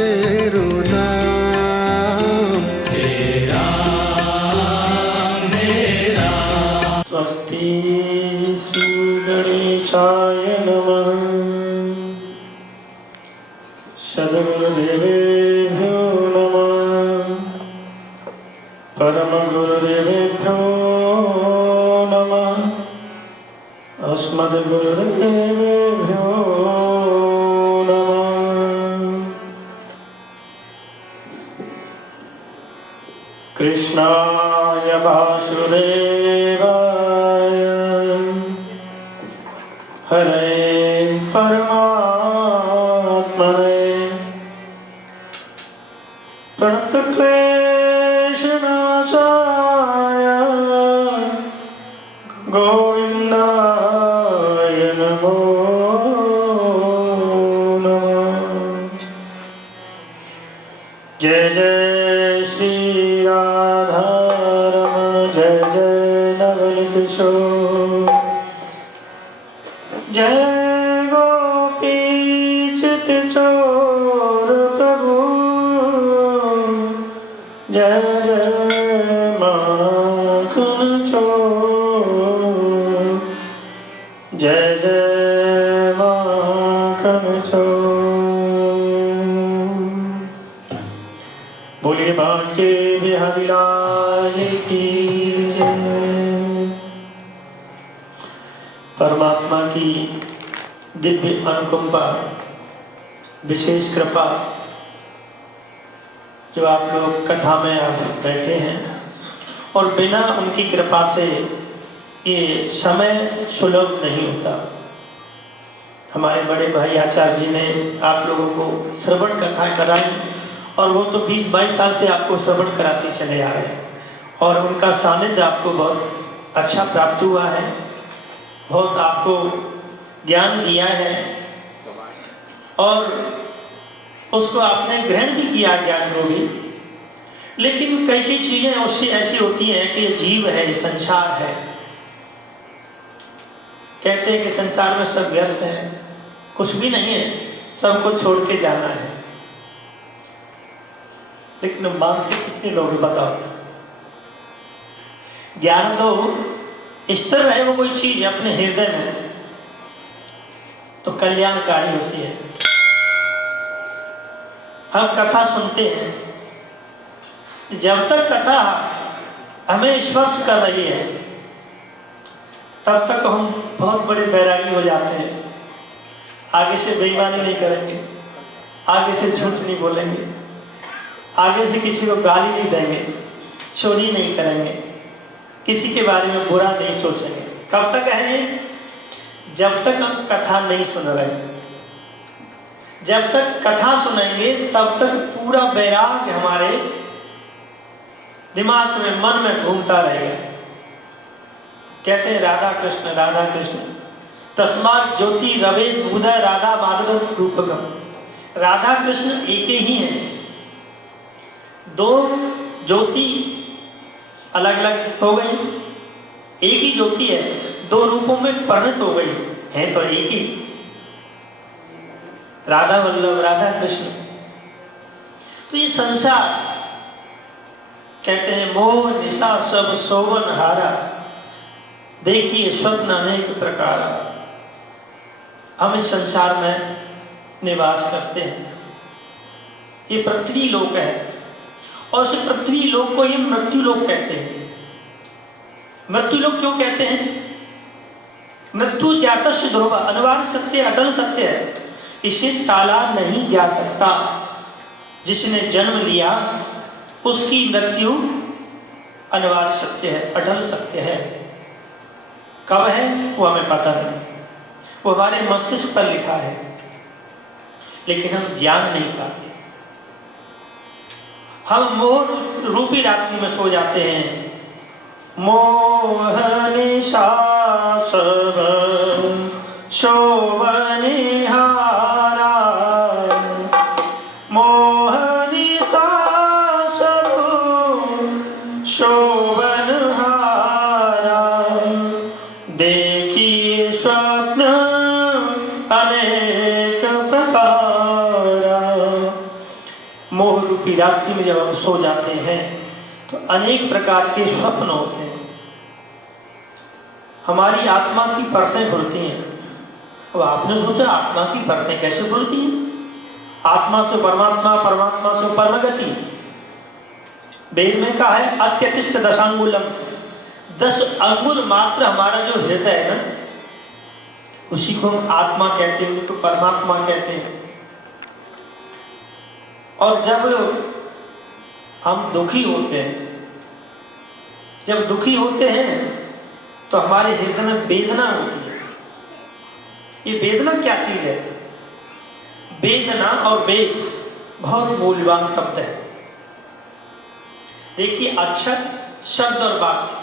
तेरो नाम। तेरा मेरा। स्वस्ति श्री गणेशाय नमः। सद्गुरुदेवेभ्यो नमः। परमगुरुदेवेभ्यो नमः। अस्मद्गुरुदेवेभ्यो नमः। कृष्णाय वासुदेवाय हरे परमात्मने प्रणतक्लेशनाशाय गोविन्दाय नमो नमः। जय जय श्री राधारमण, जय जय नवल किशोर, जय गोपी चित चोर प्रभु, जय जय माखन चोर, जय जय माखन चोर। बोलिए बांके बिहारी लाल की जय। परमात्मा की दिव्य अनुकंपा, विशेष कृपा, जो आप लोग कथा में आप बैठे हैं और बिना उनकी कृपा से ये समय सुलभ नहीं होता। हमारे बड़े भाई आचार्य जी ने आप लोगों को श्रवण कथा कराई और वो तो 20-22 साल से आपको श्रवण कराते चले आ रहे हैं और उनका सानिध्य आपको बहुत अच्छा प्राप्त हुआ है, बहुत आपको ज्ञान दिया है और उसको आपने ग्रहण भी किया ज्ञान को भी। लेकिन कई कई चीजें उससे ऐसी होती हैं कि ये जीव है, ये संसार है। कहते हैं कि संसार में सब व्यर्थ है, कुछ भी नहीं है, सबको छोड़ के जाना है। लेकिन मानते कितने लोग बताओ? ज्ञान तो स्थिर रहे वो कोई चीज अपने हृदय में तो कल्याणकारी होती है। हम कथा सुनते हैं, जब तक कथा हमें स्पर्श कर रही है तब तक हम बहुत बड़े बैरागी हो जाते हैं। आगे से बेईमानी नहीं करेंगे, आगे से झूठ नहीं बोलेंगे, आगे से किसी को गाली नहीं देंगे, चोरी नहीं करेंगे, किसी के बारे में बुरा नहीं सोचेंगे। कब तक है ये? जब तक हम कथा नहीं सुन रहे। जब तक कथा सुनेंगे तब तक पूरा वैराग्य हमारे दिमाग में, मन में घूमता रहेगा। कहते हैं राधा कृष्ण तस्मात् ज्योति रवे उदय राधा माधव रूपगम। राधा कृष्ण एक ही हैं, दो ज्योति अलग अलग हो गई, एक ही ज्योति है, दो रूपों में परिणत हो गई है, तो एक ही राधा वल्लभ राधा कृष्ण। तो ये संसार कहते हैं मोह निशा सब सोवन हारा, देखिए स्वप्न अनेक प्रकार। हम इस संसार में निवास करते हैं। ये पृथ्वी लोक है और इस पृथ्वी लोक को ये मृत्यु लोक कहते हैं। मृत्यु लोक क्यों कहते हैं? मृत्यु जातस्य ध्रुव, अनिवार्य सत्य, अटल सत्य है, इसे टाला नहीं जा सकता। जिसने जन्म लिया उसकी मृत्यु अनिवार्य सत्य है, अटल सत्य है। कब है वो हमें पता नहीं, वो हमारे मस्तिष्क पर लिखा है, लेकिन हम जान नहीं पाते। हम मोह रूपी रात्रि में सो जाते हैं। मोह निशा सब शोभनिहारा, मोह निशा सब शोभनहारा, देखिए स्वप्न अनेक प्रकारा, मोह रूपी रात्रि में जब हम सो जाते हैं तो अनेक प्रकार के स्वप्न होते हैं, हमारी आत्मा की परतें खुलती हैं। अब आपने सोचा आत्मा की परतें कैसे खुलती हैं? आत्मा से परमात्मा, परमात्मा से परमगति। वेद में कहा है अत्यतिष्ठ दशांगुलम, 10 अंगुल मात्र हमारा जो हृदय है ना, उसी को हम आत्मा कहते हैं, तो परमात्मा कहते हैं। और जब हम दुखी होते हैं, जब दुखी होते हैं तो हमारे हृदय में वेदना होती है। ये वेदना क्या चीज है? वेदना और वेद बहुत मूल्यवान शब्द है। देखिए अक्षर, शब्द और वाक्य,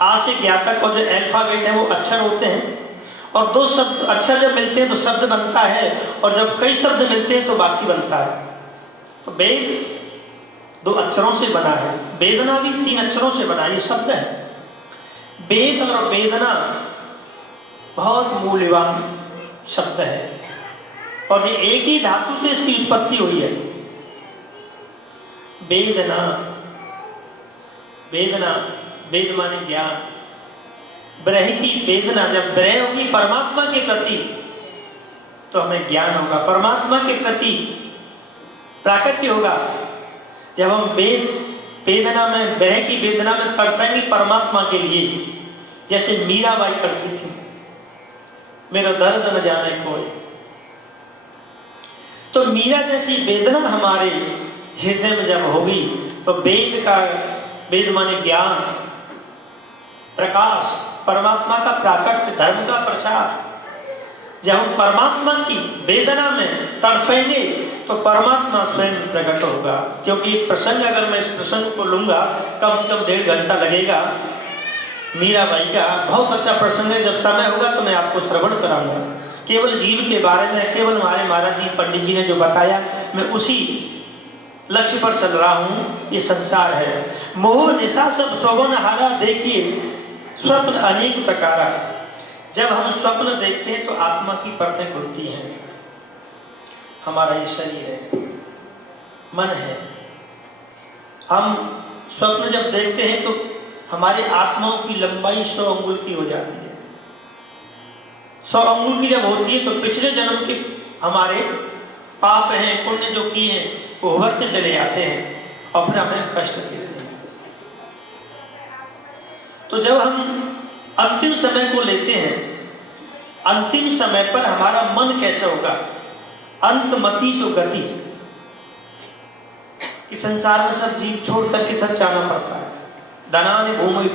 आ से ज्ञातक और जो अल्फाबेट है वो अक्षर होते हैं, और 2 शब्द अक्षर जब मिलते हैं तो शब्द बनता है, और जब कई शब्द मिलते हैं तो वाक्य बनता है। तो वेद 2 अक्षरों से बना है, वेदना भी 3 अक्षरों से बना, ये शब्द है। वेद और वेदना बहुत मूल्यवान शब्द है, और ये एक ही धातु से इसकी उत्पत्ति हुई है। वेदना, वेदना, वेद माने ज्ञान। ब्रह की वेदना, जब ब्रह होगी परमात्मा के प्रति तो हमें ज्ञान होगा, परमात्मा के प्रति प्राकट्य होगा। जब हम वेदना में, ब्रह की वेदना में तड़पेंगे परमात्मा के लिए, जैसे मीराबाई करती थी, मेरा दर्द न जाने कोई, तो मीरा जैसी वेदना हमारे हृदय में जब होगी तो वेद माने ज्ञान, प्रकाश, परमात्मा का प्राकट्य, धर्म का प्रसार। जब हम परमात्मा की वेदना में तड़पेंगे तो परमात्मा स्वयं प्रकट होगा। क्योंकि प्रसंग, अगर मैं इस प्रसंग को लूंगा कम से कम 1.5 घंटा लगेगा। मीराबाई का बहुत अच्छा प्रसंग है, जब समय होगा तो मैं आपको श्रवण कराऊंगा। केवल जीव के बारे में, केवल हमारे महाराज जी पंडित जी ने जो बताया, मैं उसी लक्ष्य पर चल रहा हूं। ये संसार है, मोह निशा सब शोभन हारा। देखिए स्वप्न अनेक प्रकार। जब हम स्वप्न देखते हैं तो आत्मा की परतें खुलती हैं। हमारा ये शरीर है, मन है, हम स्वप्न जब देखते हैं तो हमारी आत्माओं की लंबाई 100 अंगुल की हो जाती है। 100 अंगुल की जब होती है तो पिछले जन्म के हमारे पाप हैं, पुण्य जो किए हैं वो उभरते चले जाते हैं और फिर हमें कष्ट देते हैं। तो जब हम अंतिम समय को लेते हैं, अंतिम समय पर हमारा मन कैसा होगा? अंतमति सो गति, कि संसार में सब जीव छोड़ करके सब जाना पड़ता है। धनानि भूमि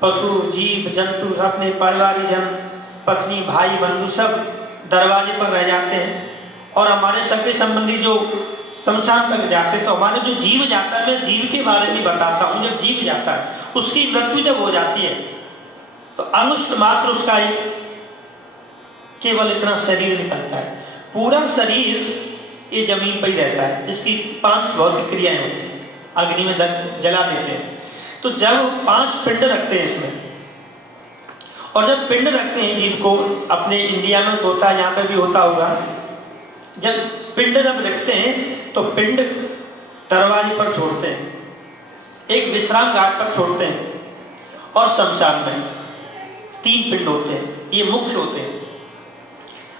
पशु जीव जंतु, अपने परिवारी जन, पत्नी भाई बंधु सब दरवाजे पर रह जाते हैं, और हमारे सगे संबंधी जो शमशान तक जाते हैं। तो हमारे जो जीव जाता है, मैं जीव के बारे में बताता हूँ। जब जीव जाता है, उसकी मृत्यु जब हो जाती है तो अनुष्ट मात्र उसका ही केवल इतना शरीर निकलता है। पूरा शरीर ये जमीन पर ही रहता है। इसकी 5 भौतिक क्रियाएं होती हैं, अग्नि में जला देते हैं। तो जब 5 पिंड रखते हैं इसमें, और जब पिंड रखते हैं जीव को, अपने इंडिया में होता है, यहाँ पे भी होता होगा, जब पिंड जब रखते हैं तो पिंड दरवाजे पर छोड़ते हैं, एक विश्राम घाट पर छोड़ते हैं, और शमशान में 3 पिंड होते हैं, ये मुख्य होते हैं।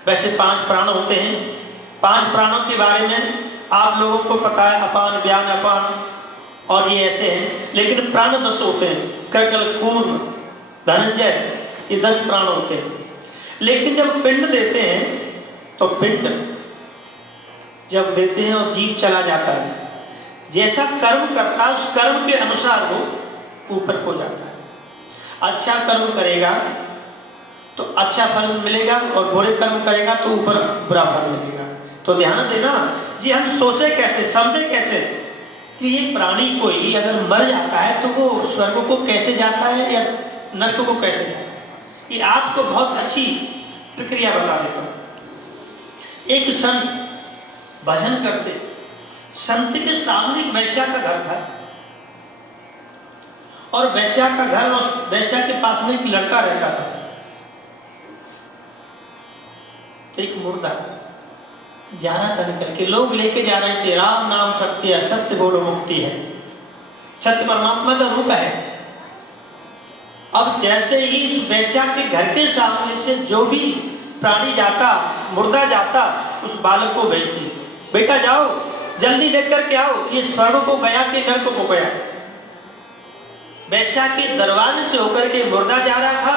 वैसे 5 प्राण होते हैं। 5 प्राणों के बारे में आप लोगों को पता है, अपान, व्यान, अपान, और ये ऐसे हैं। लेकिन प्राण 10 होते हैं, कर्कल, कूर्म, धनंजय, ये 10 प्राण होते हैं। लेकिन जब पिंड देते हैं तो पिंड जब देते हैं और जीव चला जाता है, जैसा कर्म करता है उस कर्म के अनुसार वो ऊपर हो जाता है। अच्छा कर्म करेगा तो अच्छा फल मिलेगा, और बुरे कर्म करेगा तो ऊपर बुरा फल मिलेगा। तो ध्यान देना जी, हम सोचे कैसे, समझे कैसे कि ये प्राणी कोई अगर मर जाता है तो वो स्वर्ग को कैसे जाता है या नरक को कैसे जाता है। ये आपको बहुत अच्छी प्रक्रिया बता देता हूं। एक संत भजन करते, संत के सामने एक वैश्या का घर था, और वैश्या का घर और वैश्या के पास में एक लड़का रहता था, एक मुर्दा। जाना था निकल के, लोग लेके जा रहे थे राम नाम सत्य है, सत्य बोलो मुक्ति है, सत्य परमात्मा का रूप है। अब जैसे ही वैश्या के घर के सामने से जो भी प्राणी जाता, मुर्दा जाता, उस बालक को भेजती, बेटा जाओ जल्दी देख करके आओ, ये स्वर्ग को गया कि नर्क को गया। वैश्या के दरवाजे से होकर के मुर्दा जा रहा था,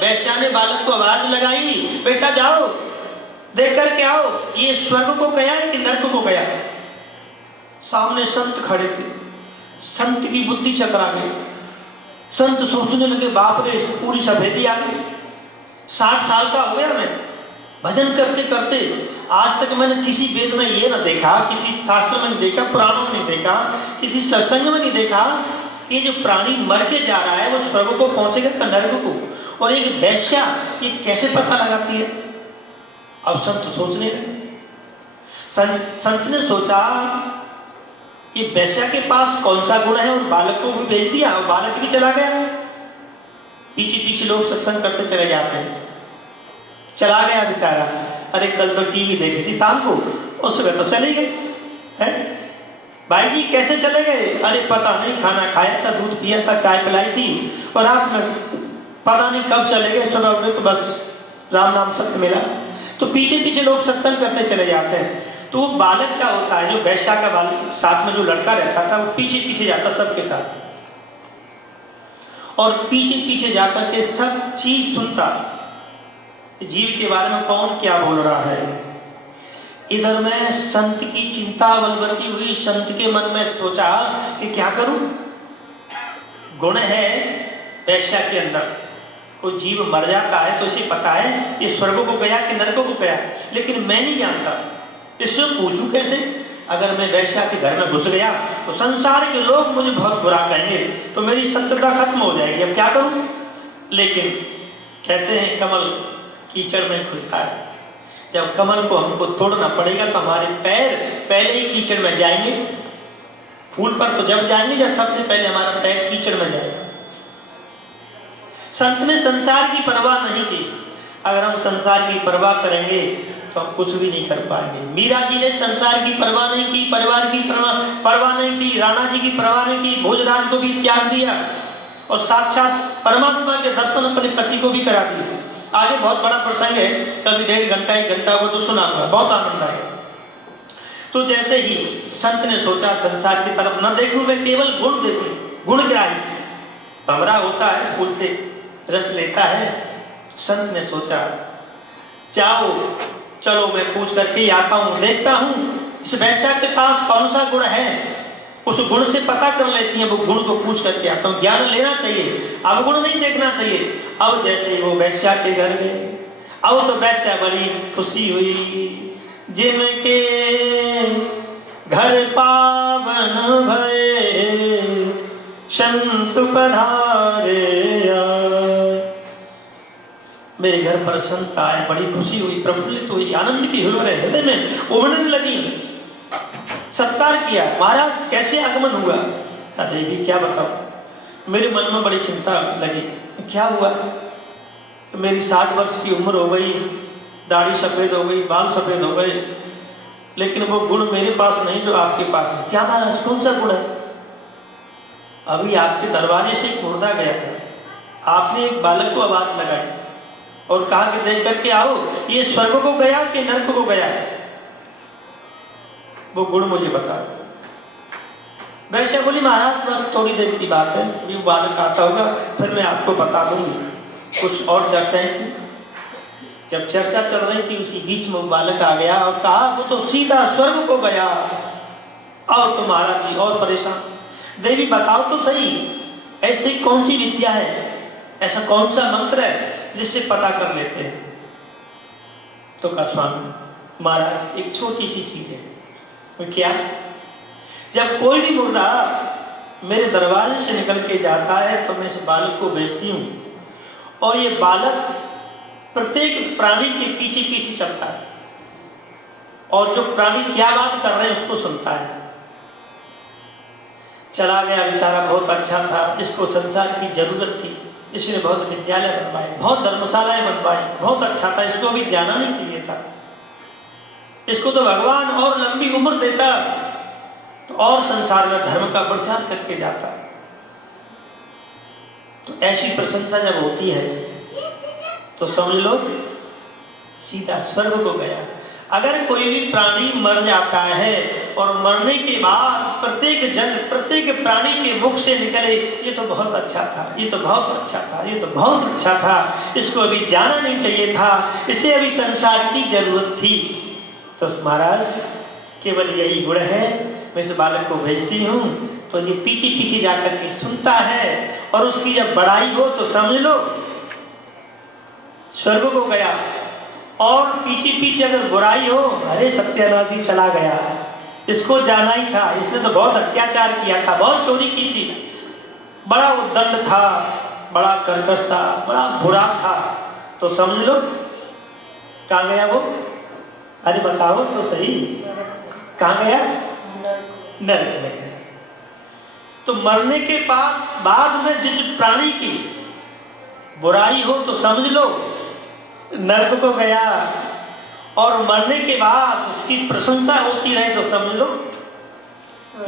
वैश्या ने बालक को आवाज लगाई, बेटा जाओ देख करके आओ, ये स्वर्ग को गया कि नर्क को गया। सामने संत खड़े थे, संत की बुद्धि चकरा गई। संत सोचने लगे, बाप रे पूरी सफेदी आ गई, 60 साल का हो गया मैं, भजन करते करते आज तक मैंने किसी वेद में ये न देखा, किसी शास्त्र में नहीं देखा, पुराणों में नहीं देखा, किसी सत्संग में नहीं देखा, ये जो प्राणी मर के जा रहा है वो स्वर्ग को पहुंचेगा कि नर्क को, और एक वैश्या ये कैसे पता लगाती है। अब संत सोचने लगे, संत ने सोचा कि वैश्या के पास कौन सा गुण है, और बालक को भी भेज दिया और बालक भी चला गया। पीछे पीछे लोग सत्संग करते चले जाते हैं, चला गया बेचारा। अरे कल तो टीवी देखी थी शाम को, उस सुबह तो चले गए हैं। भाई जी कैसे चले गए? अरे पता नहीं, खाना खाया था, दूध पिया था, चाय पिलाई थी, और रात में पता नहीं कब चले गए, सुबह उठे तो बस राम नाम सत्य मिला। तो पीछे पीछे लोग सत्संग करते चले जाते हैं। तो वो बालक का होता है, जो वैश्या का बालक, साथ में जो लड़का रहता था, वो पीछे पीछे जाता सबके साथ, और पीछे पीछे जाकर के सब चीज सुनता, जीव के बारे में कौन क्या बोल रहा है। इधर में संत की चिंता बलवती हुई, संत के मन में सोचा कि क्या करूं। गुण है वैश्या के अंदर, कोई जीव मर जाता है तो इसे पता है ये स्वर्ग को गया कि नरक को गया, लेकिन मैं नहीं जानता, इससे पूछूं कैसे। अगर मैं वैश्या के घर में घुस गया तो संसार के लोग मुझे बहुत बुरा कहेंगे, तो मेरी संतता खत्म हो जाएगी, अब क्या करूं। लेकिन कहते हैं कमल कीचड़ में खुलता है, जब कमल को हमको तोड़ना पड़ेगा तो हमारे पैर पहले ही कीचड़ में जाएंगे। फूल पर तो जब जाएंगे जब सबसे पहले हमारा पैर कीचड़ में जाएगा। संत ने संसार की परवाह नहीं की। अगर हम संसार की परवाह करेंगे तो हम कुछ भी नहीं कर पाएंगे। मीरा जी ने संसार की परवाह नहीं की, परिवार की परवाह नहीं की, राणा जी की परवाह नहीं की, भोजराज को भी त्याग दिया और साक्षात परमात्मा के दर्शन अपने पति को भी करा दिए। आगे बहुत बड़ा प्रसंग है, कभी 1.5 घंटा 1 घंटा वो तो सुना हुआ, बहुत आनंद आएगा। तो जैसे ही संत ने सोचा संसार की तरफ न देखूं, मैं केवल गुण देखूं, गुणग्राही। भंवरा होता है, फूल से रस लेता है। संत ने सोचा जाओ चलो मैं पूछ करके आता हूं, देखता हूं इस वैश्या के पास कौन सा गुण है, उस गुण से पता कर लेती है, वो गुण को पूछ करके आता हूं। ज्ञान लेना चाहिए, अब गुण नहीं देखना चाहिए। अब जैसे वो वैश्या के घर गए, अब तो वैश्या बड़ी खुशी हुई, जिनके घर पावन भये संत पधारे। मेरे घर पर संत आए, बड़ी खुशी हुई, प्रफुल्लित हुई, आनंद की हृदय में उमड़ने लगी। सत्कार किया, महाराज कैसे आगमन हुआ? कहा देवी क्या बताऊं, मेरे मन में बड़ी चिंता लगी। क्या हुआ? मेरी 60 वर्ष की उम्र हो गई, दाढ़ी सफेद हो गई, बाल सफेद हो गए, लेकिन वो गुण मेरे पास नहीं जो आपके पास है। क्या महाराज कौन सा गुण है? अभी आपके दरवाजे से एक मुर्दा गया था, आपने एक बालक को आवाज लगाई और कहा कि देख करके आओ ये स्वर्ग को गया कि नरक को गया, वो गुण मुझे बता दो। वैसे बोली महाराज बस थोड़ी देर की बात है, अभी वो बालक आता होगा फिर मैं आपको बता दूंगी। कुछ और चर्चाएं की। जब चर्चा चल रही थी उसी बीच में वो बालक आ गया और कहा वो तो सीधा स्वर्ग को गया। और तो महाराज जी और परेशान। देवी बताओ तो सही, ऐसी कौन सी विद्या है, ऐसा कौन सा मंत्र है जिससे पता कर लेते हैं? तो कहा स्वामी महाराज एक छोटी सी चीज है। क्या? जब कोई भी मुर्दा मेरे दरवाजे से निकल के जाता है तो मैं इस बालक को भेजती हूँ, और ये बालक प्रत्येक प्राणी के पीछे पीछे चलता है और जो प्राणी क्या बात कर रहे हैं उसको सुनता है। चला गया बेचारा, बहुत अच्छा था, इसको संसार की जरूरत थी, इसने बहुत विद्यालय बनवाए, बहुत धर्मशालाएं बनवाई, बहुत अच्छा था, इसको भी जाना नहीं चाहिए था। इसको तो भगवान और लंबी उम्र देता तो और संसार में धर्म का प्रचार करके जाता। तो ऐसी प्रशंसा जब होती है तो समझ लो सीधा स्वर्ग को गया। अगर कोई भी प्राणी मर जाता है और मरने के बाद प्रत्येक जन प्रत्येक प्राणी के मुख से निकले ये तो बहुत अच्छा था, ये तो बहुत अच्छा था, ये तो बहुत अच्छा था, इसको अभी जाना नहीं चाहिए था, इसे अभी संसार की जरूरत थी, तो महाराज केवल यही गुण है, मैं इस बालक को भेजती हूँ तो ये पीछे पीछे जाकर के सुनता है और उसकी जब बड़ाई हो तो समझ लो स्वर्ग को गया। और पीछे पीछे अगर बुराई हो, अरे सत्यानाशी चला गया, इसको जाना ही था, इसने तो बहुत अत्याचार किया था, बहुत चोरी की थी, बड़ा उद्दंड था, बड़ा कर्कश था, बड़ा बुरा था, तो समझ लो कहाँ गया वो? अरे बताओ तो सही, कहाँ गया? नरक में गया। तो मरने के बाद में जिस प्राणी की बुराई हो तो समझ लो नरक को गया, और मरने के बाद उसकी प्रशंसा होती रहे तो समझ लो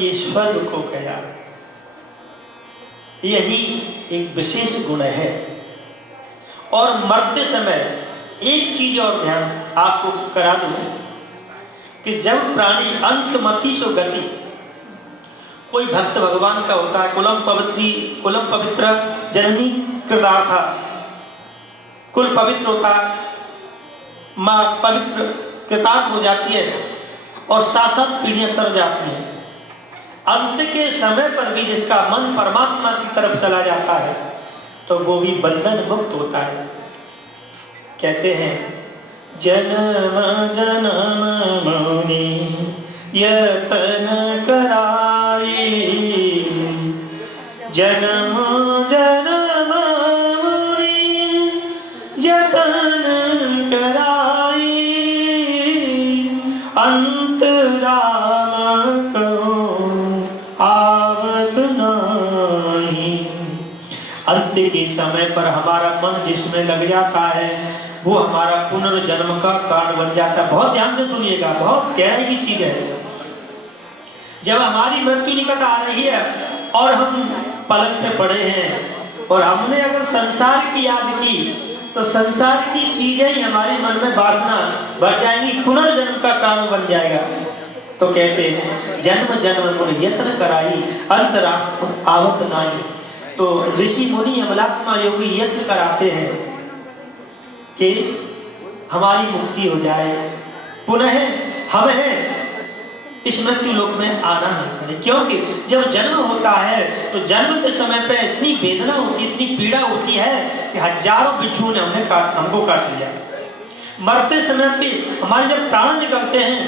ये स्वर्ग को गया। यही एक विशेष गुण है। और मरते समय एक चीज और ध्यान आपको करा दूं कि जब प्राणी अंतमति सो गति, कोई भक्त भगवान का होता है, कुलम पवित्र जननी कृतार्था, कुल पवित्र होता, माँ पवित्र कृतार्थ हो जाती है और साथ साथ पीढ़ियां तर जाती हैं। अंत के समय पर भी जिसका मन परमात्मा की तरफ चला जाता है तो वो भी बंधन मुक्त होता है। कहते हैं जन्म जन्म मुनि यतन कराई, जन्म जन्म मुनि यतन कराई, अंत राम को आवत नहीं। अंत के समय पर हमारा मन जिसमें लग जाता है वो हमारा पुनर्जन्म का कारण बन जाता है। बहुत ध्यान से सुनिएगा, बहुत गहराई की चीज है। जब हमारी मृत्यु निकट आ रही है और हम पलंग पे पड़े हैं और हमने अगर संसार की याद की तो संसार की चीजें ही हमारे मन में वासना भर जाएंगी, पुनर्जन्म का कारण बन जाएगा। तो कहते हैं जन्म जन्म मुनि यत्न कराई, अंतरा आवत नाई। तो ऋषि मुनि अमलात्मा योगी यत्न कराते हैं कि हमारी मुक्ति हो जाए, पुनः हमें इस मृत्यु लोक में आना नहीं पड़े। क्योंकि जब जन्म होता है तो जन्म के समय पे इतनी वेदना होती है, इतनी पीड़ा होती है कि हजारों बिच्छू ने हमको काट लिया। मरते समय पे हमारे जब प्राण निकलते हैं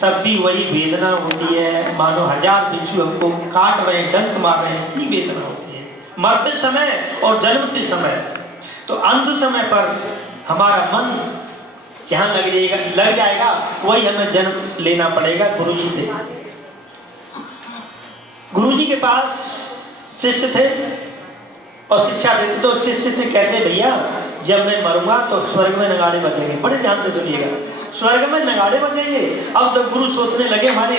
तब भी वही वेदना होती है, मानो हजार बिच्छू हमको काट रहे हैं, डंक मार रहे हैं, इतनी वेदना होती है मरते समय और जन्मते समय। तो अंत समय पर हमारा मन जहां लग जाएगा वही हमें जन्म लेना पड़ेगा गुरुजी से। गुरुजी के पास शिष्य थे और शिक्षा देते तो शिष्य से कहते भैया जब मैं मरूंगा तो स्वर्ग में नगाड़े बजेंगे। बड़े ध्यान से सुनिएगा, स्वर्ग में नगाड़े बजेंगे। अब तो गुरु सोचने लगे हमारे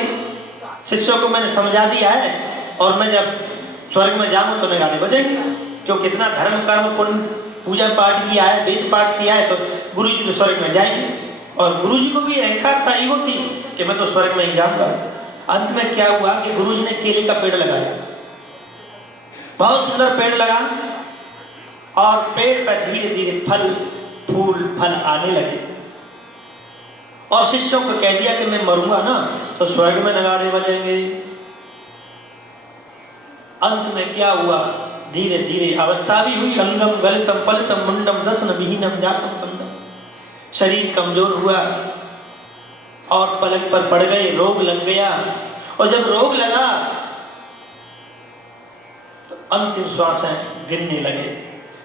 शिष्यों को मैंने समझा दिया है और मैं जब स्वर्ग में जाऊं तो नगाड़े बजेंगे, क्योंकि कितना धर्म कर्म पुण्य पूजा पाठ किया है, वेद पाठ किया है, तो गुरु जी तो स्वर्ग में जाएंगे। और गुरु जी को भी अहंकार था, ईगो थी कि मैं तो स्वर्ग में ही जाऊंगा। अंत में क्या हुआ कि गुरु जी ने केले का पेड़ लगाया, बहुत सुंदर पेड़ लगा और पेड़ पर धीरे धीरे फल आने लगे। और शिष्यों को कह दिया कि मैं मरूंगा ना तो स्वर्ग में नगाड़े बजेंगे। अंत में क्या हुआ, धीरे धीरे अवस्था भी हुई, अंगम गलितम पलितम मुंडम दसन विहीनम जातम तंडम। शरीर कमजोर हुआ और पलक पर पड़ गए, रोग लग गया। और जब रोग लगा तो अंतिम श्वासें गिरने लगे।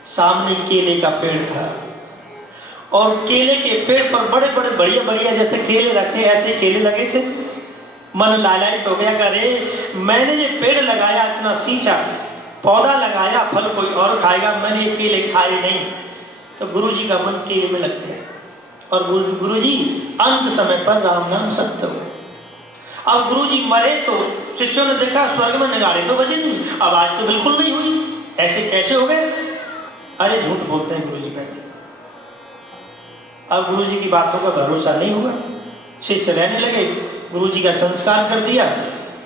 सामने केले का पेड़ था और केले के पेड़ पर बड़े बड़े बढ़िया बढ़िया जैसे केले रखे ऐसे केले लगे थे। मन लालायित हो गया, अरे मैंने ये पेड़ लगाया, इतना सींचा, पौधा लगाया, फल कोई और खाएगा, मैंने ये केले खाए नहीं। तो गुरु जी का मन केले में लग गया और गुरुजी अंत समय पर राम नाम सत्य हो। अब गुरुजी मरे तो शिष्यों ने देखा स्वर्ग में नगाड़े तो बजे नहीं, आवाज तो बिल्कुल नहीं हुई, ऐसे कैसे हो गए? अरे झूठ बोलते हैं गुरुजी कैसे। अब गुरुजी की बातों का भरोसा नहीं हुआ, शिष्य रहने लगे, गुरुजी का संस्कार कर दिया।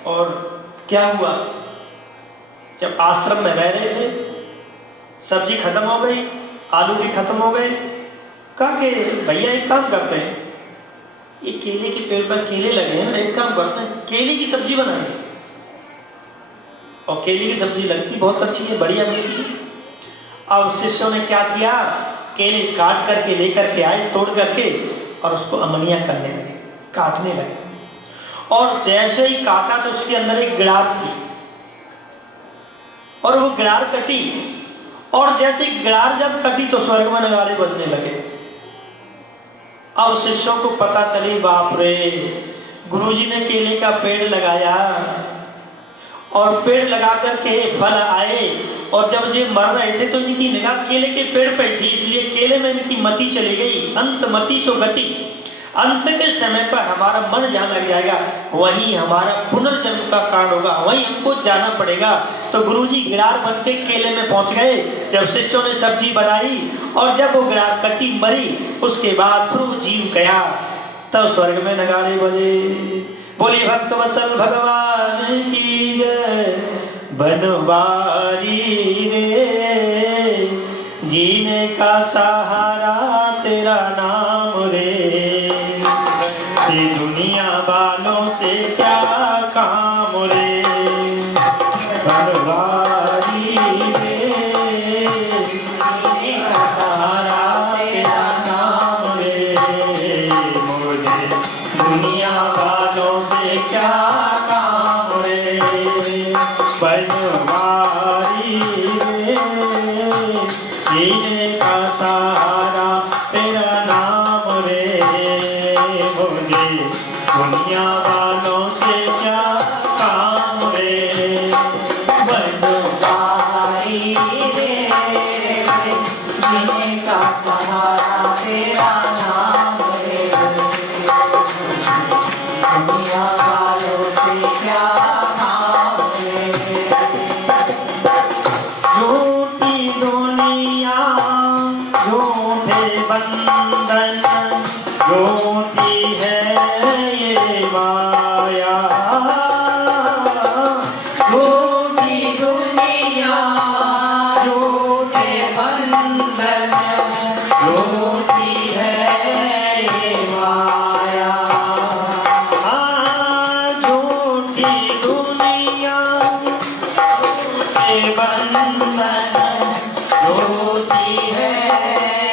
और क्या हुआ, जब आश्रम में रह रहे थे, सब्जी खत्म हो गई, आलू भी खत्म हो गए, कहा कि भैया एक काम करते हैं, ये केले के पेड़ पर केले लगे हैं ना, एक काम करते हैं केले की सब्जी बनाएंगे। और केले की सब्जी लगती बहुत अच्छी है, बढ़िया मिलती है। अब शिष्यों ने क्या किया, केले काट करके लेकर के आए, तोड़ करके, और उसको अमनिया करने लगे, काटने लगे। और जैसे ही काटा तो उसके अंदर एक गिरार थी, और वो गिरार कटी, और जैसे गिरार जब कटी तो स्वर्ग में नगाड़े बजने लगे। अब शिष्यों को पता चली, बाप रे, गुरुजी ने केले का पेड़ लगाया और पेड़ लगा करके फल आए, और जब ये मर रहे थे तो इनकी निगाह केले के पेड़ पर थी, इसलिए केले में इनकी मति चली गई। अंत मति सो गति, अंत के समय पर हमारा मन जहाँ लग जाएगा वहीं हमारा पुनर्जन्म का कारण होगा, वहीं हमको जाना पड़ेगा। तो गुरुजी गिरार बन के केले में पहुंच गए। जब शिष्यों ने सब्जी बनाई और जब वो गिरार कटी मरी, उसके बाद फिर वो जीव गया, तब स्वर्ग में नगाड़े बजे। बोली भक्त वत्सल भगवान की जय। बनवारी रे जीने का सहारा तेरा नाम रे, ये दुनिया वालों से क्या काम रे। बनवारी रे जीने का सहारा तेरा नाम रे, मुझे दुनिया वालों से क्या काम रे। बनवारी रे जीने का सहारा तेरा नाम रे, मुझे दुनिया वालों से क्या काम रे। बनवारी रे जीने का सहारा तेरा नाम रे, दुनिया वालों से क्या काम रे। झूठी दुनिया झूठे बंधन, झूठी है ये माया। झूठी दुनिया झूठे बंधन, झूठी है ये माया। झूठी दुनिया झूठे बंधन, झूठी है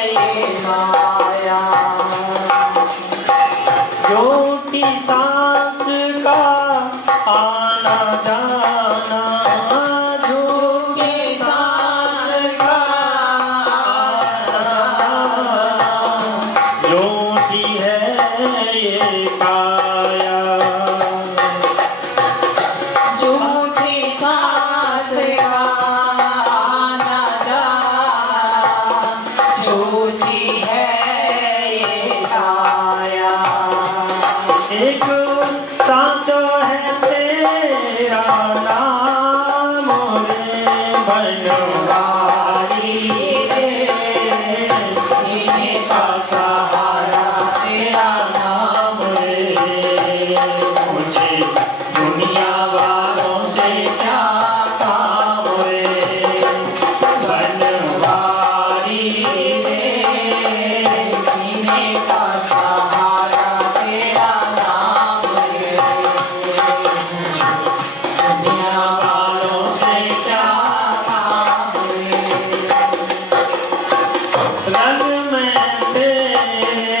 ये माया। झूठी सांस का आना जाना, झूठी सांस का आना जाना, झूठी है ये काया। झूठी सांस का आना जाना, झूठी है ये काया। एक सांस है तेरा नाम रे, बनवारी रे जीने का सहारा तेरा नाम रे, मुझे दुनिया वालों से क्या काम रे। बनवारी रे जीने का सहारा तेरा नाम रे, दुनिया वालों से क्या काम रे। रंग में तेरे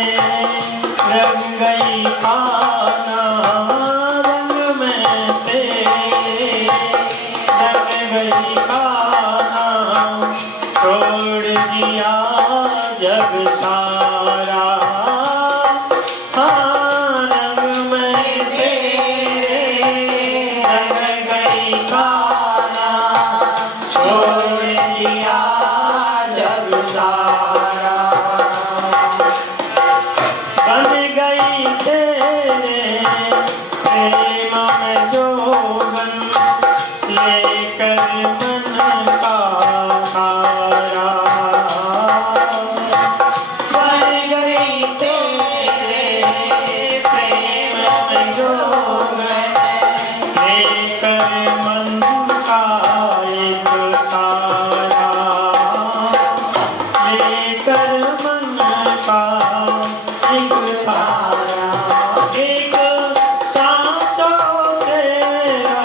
रंग गई खाना, रंग में तेरे रंग गई खाना, छोड़ दिया जग सारा। हाँ रंग में तेरे रंग गई खाना, छोड़ दिया जग सारा। लेकर मन का हारा बढ़ गई तेरे प्रेम में जोगन लेकर मन का एक तारा लेकर मन का एक तारा एक सांचो तेरा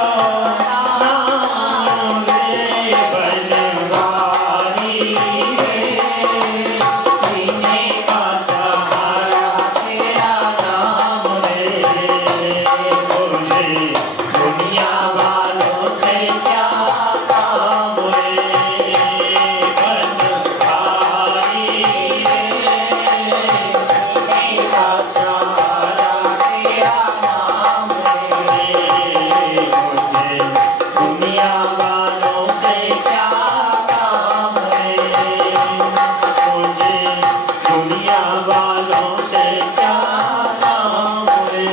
नाम रे बनवारी जीने का सहारा तेरा नाम रे मुझे दुनिया वालों से क्या काम बनवारी जीने का सहारा तेरा नाम रे दुनिया वालों से क्या काम मुझे दुनिया वालों से क्या काम है।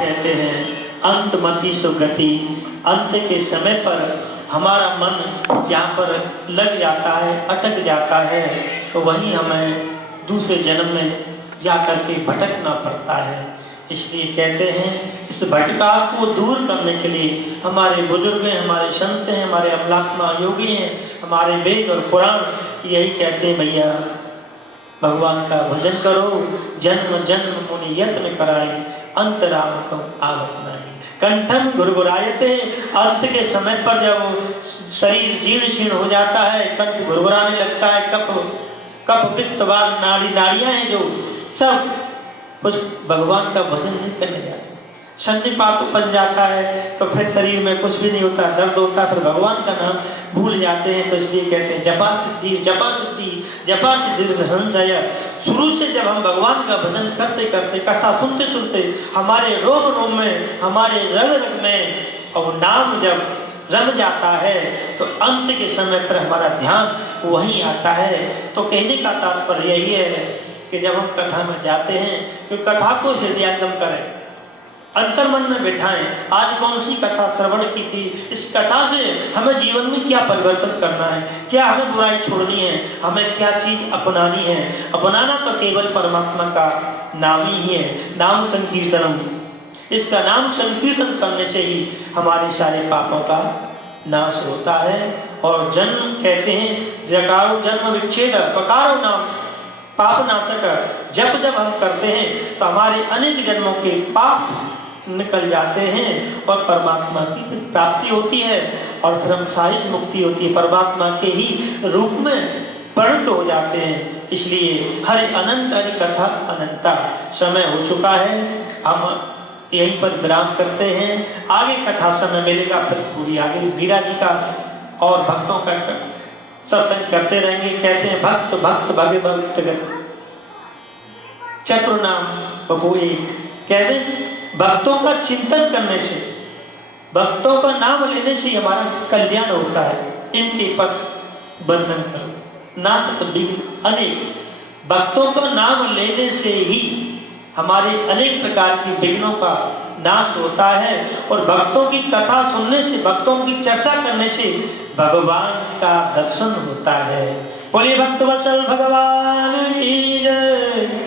कहते हैं अंतमति सुगति, अंत के समय पर हमारा मन जहाँ पर लग जाता है, अटक जाता है, तो वहीं हमें दूसरे जन्म में जाकर के भटकना पड़ता है। इसलिए कहते हैं इस भटकाव को दूर करने के लिए हमारे बुजुर्ग हैं, हमारे संत हैं, हमारे अमलात्मा योगी हैं, हमारे वेद और पुराण यही कहते हैं, भैया भगवान का भजन करो, जन्म जन्म मुनि यत्न कराए, अंतराम को आवत नहीं। कंठन गुरगुरायते, अंत के समय पर जब शरीर जीर्ण शीर्ण हो जाता है, कंठ गुरगुराने लगता है, कफ पित्त वाल नाड़ियां हैं जो सब कुछ भगवान का भजन नहीं करने जाते, संधिपात उपज जाता है तो फिर शरीर में कुछ भी नहीं होता, दर्द होता है, फिर भगवान का नाम भूल जाते हैं। तो इसलिए कहते हैं जपा सिद्धि जपा सिद्धि जपा सिद्धि संशय। शुरू से जब हम भगवान का भजन करते करते, कथा सुनते सुनते हमारे रोम रोम में, हमारे रग रग में और नाम जब रम जाता है तो अंत के समय पर हमारा ध्यान वहीं आता है। तो कहने का तात्पर्य यही है कि जब हम कथा में जाते हैं तो कथा को हृदयंगम करें, अंतर मन में बिठाएं। आज कौन सी कथा श्रवण की थी, इस कथा से हमें जीवन में क्या परिवर्तन करना है, क्या हमें बुराई छोड़नी है, हमें क्या चीज अपनानी है। अपनाना तो केवल परमात्मा का नाम ही है, नाम संकीर्तनम। इसका नाम संकीर्तन करने से ही हमारे सारे पापों का नाश होता है। और जन्म कहते हैं जगाओ जन्म विच्छेद पकारो नाम पाप नाशक। जब जब हम करते हैं तो हमारे अनेक जन्मों के पाप निकल जाते हैं और परमात्मा की प्राप्ति होती है और फिर हम सारी मुक्ति होती है, परमात्मा के ही रूप में परिणत हो जाते हैं। इसलिए हरि अनंत हरि कथा अनंता। समय हो चुका है, हम यहीं पर विराम करते हैं। आगे कथा समय मिलेगा, फिर पूरी आगे वीरा जी का और भक्तों का सत्संग करते रहेंगे। कहते हैं भक्त भक्त भव्य भक्त चतुर नाम बबू एक। कहते हैं भक्तों का चिंतन करने से, भक्तों का नाम लेने से हमारा कल्याण होता है। इनके पद बंधन करो नासत विघ्न अनेक। भक्तों का नाम लेने से ही हमारे अनेक प्रकार की विघ्नों का नाश होता है और भक्तों की कथा सुनने से, भक्तों की चर्चा करने से भगवान का दर्शन होता है। बोलिए भक्त वत्सल भगवान की जय।